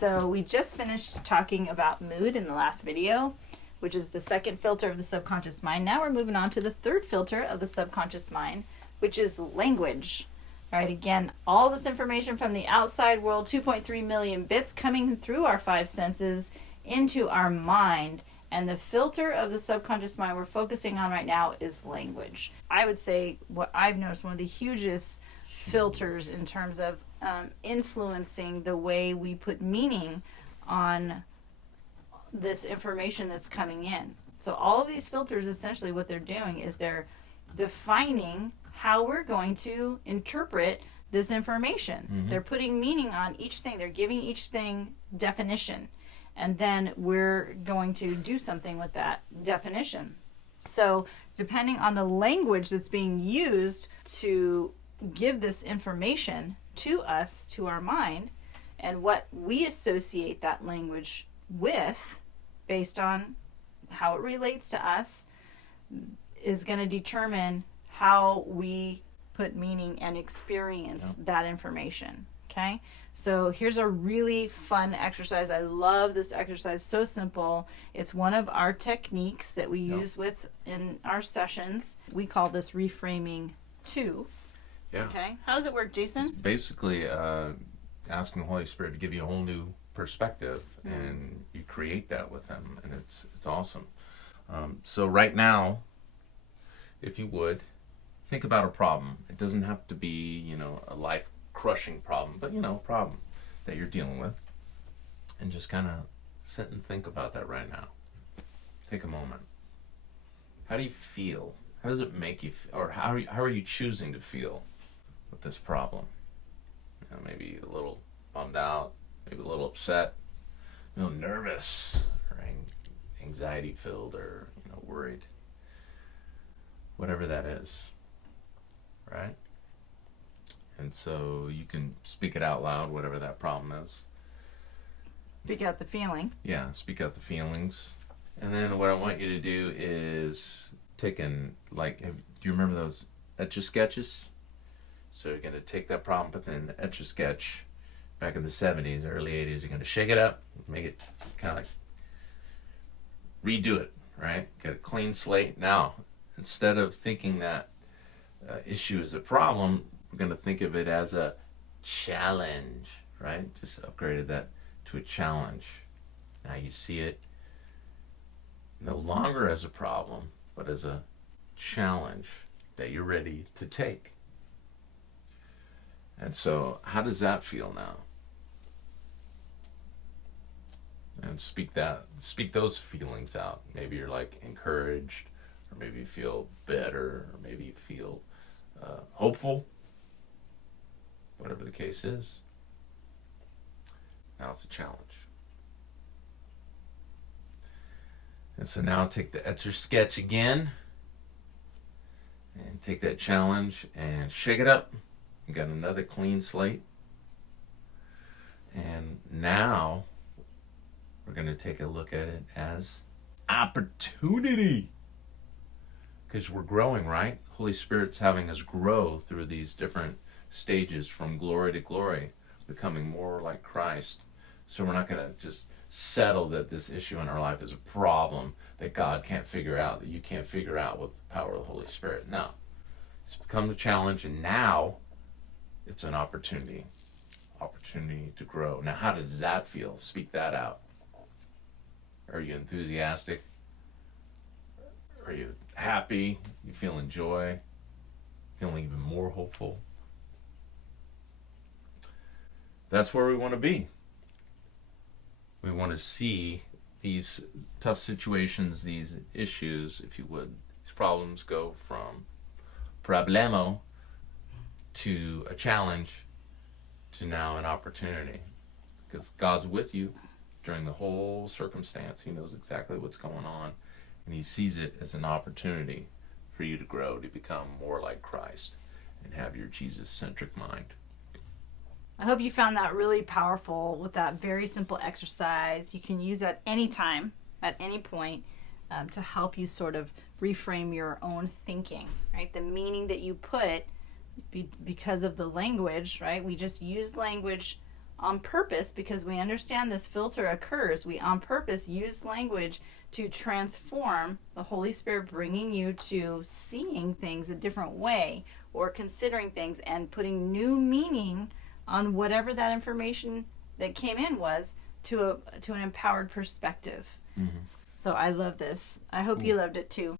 so we just finished talking about mood in the last video, which is the second filter of the subconscious mind. Now we're moving on to the third filter of the subconscious mind, which is language. All right, again, all this information from the outside world, 2.3 million bits coming through our five senses into our mind. And the filter of the subconscious mind we're focusing on right now is language. I would say what I've noticed, one of the hugest filters in terms of influencing the way we put meaning on this information that's coming in. So all of these filters, essentially what they're doing is they're defining how we're going to interpret this information. Mm-hmm. They're putting meaning on each thing. They're giving each thing definition. And then we're going to do something with that definition. So depending on the language that's being used to give this information to us, to our mind, and what we associate that language with based on how it relates to us is going to determine how we put meaning and experience that information. Okay? So here's a really fun exercise. I love this exercise. So simple. It's one of our techniques that we use in our sessions. We call this reframing 2. Yeah. Okay. How does it work, Jason? It's basically asking the Holy Spirit to give you a whole new perspective, and you create that with Him, and it's awesome. So right now, if you would, think about a problem. It doesn't have to be, a life-crushing problem, but, a problem that you're dealing with. And just kind of sit and think about that right now. Take a moment. How do you feel? How does it make you feel? Or how are you choosing to feel with this problem? Maybe a little bummed out, maybe a little upset, nervous, or anxiety-filled, or, worried. Whatever that is. Right? And so you can speak it out loud, whatever that problem is. Speak out the feeling. Yeah, speak out the feelings. And then what I want you to do is do you remember those Etch-a-Sketches? So you're going to take that problem, but then the Etch-a-Sketch back in the 70s, early 80s, you're going to shake it up, make it kind of like redo it, right? Get a clean slate. Now, instead of thinking that issue is a problem, we're going to think of it as a challenge, right? Just upgraded that to a challenge. Now you see it no longer as a problem, but as a challenge that you're ready to take. And so, how does that feel now? And speak those feelings out. Maybe you're encouraged, or maybe you feel better, or maybe you feel hopeful, whatever the case is. Now it's a challenge. And so now take the Etch-a-Sketch again, and take that challenge and shake it up. You got another clean slate. And now we're going to take a look at it as opportunity. Because we're growing, right? Holy Spirit's having us grow through these different stages from glory to glory, becoming more like Christ. So we're not going to just settle that this issue in our life is a problem that God can't figure out, that you can't figure out with the power of the Holy Spirit. No. It's become a challenge, and now it's an opportunity to grow. Now, how does that feel? Speak that out. Are you enthusiastic? Are you happy? You feeling joy? Feeling even more hopeful? That's where we want to be. We want to see these tough situations, these issues, if you would, these problems go from problemo to a challenge to now an opportunity. Because God's with you during the whole circumstance. He knows exactly what's going on. And He sees it as an opportunity for you to grow, to become more like Christ and have your Jesus-centric mind. I hope you found that really powerful with that very simple exercise. You can use at any time, at any point, to help you sort of reframe your own thinking, right? The meaning that you put because of the language, right? We just used language on purpose, because we understand this filter occurs, we on purpose use language to transform the Holy Spirit, bringing you to seeing things a different way or considering things and putting new meaning on whatever that information that came in was, to an empowered perspective. So I love this. I hope you loved it too.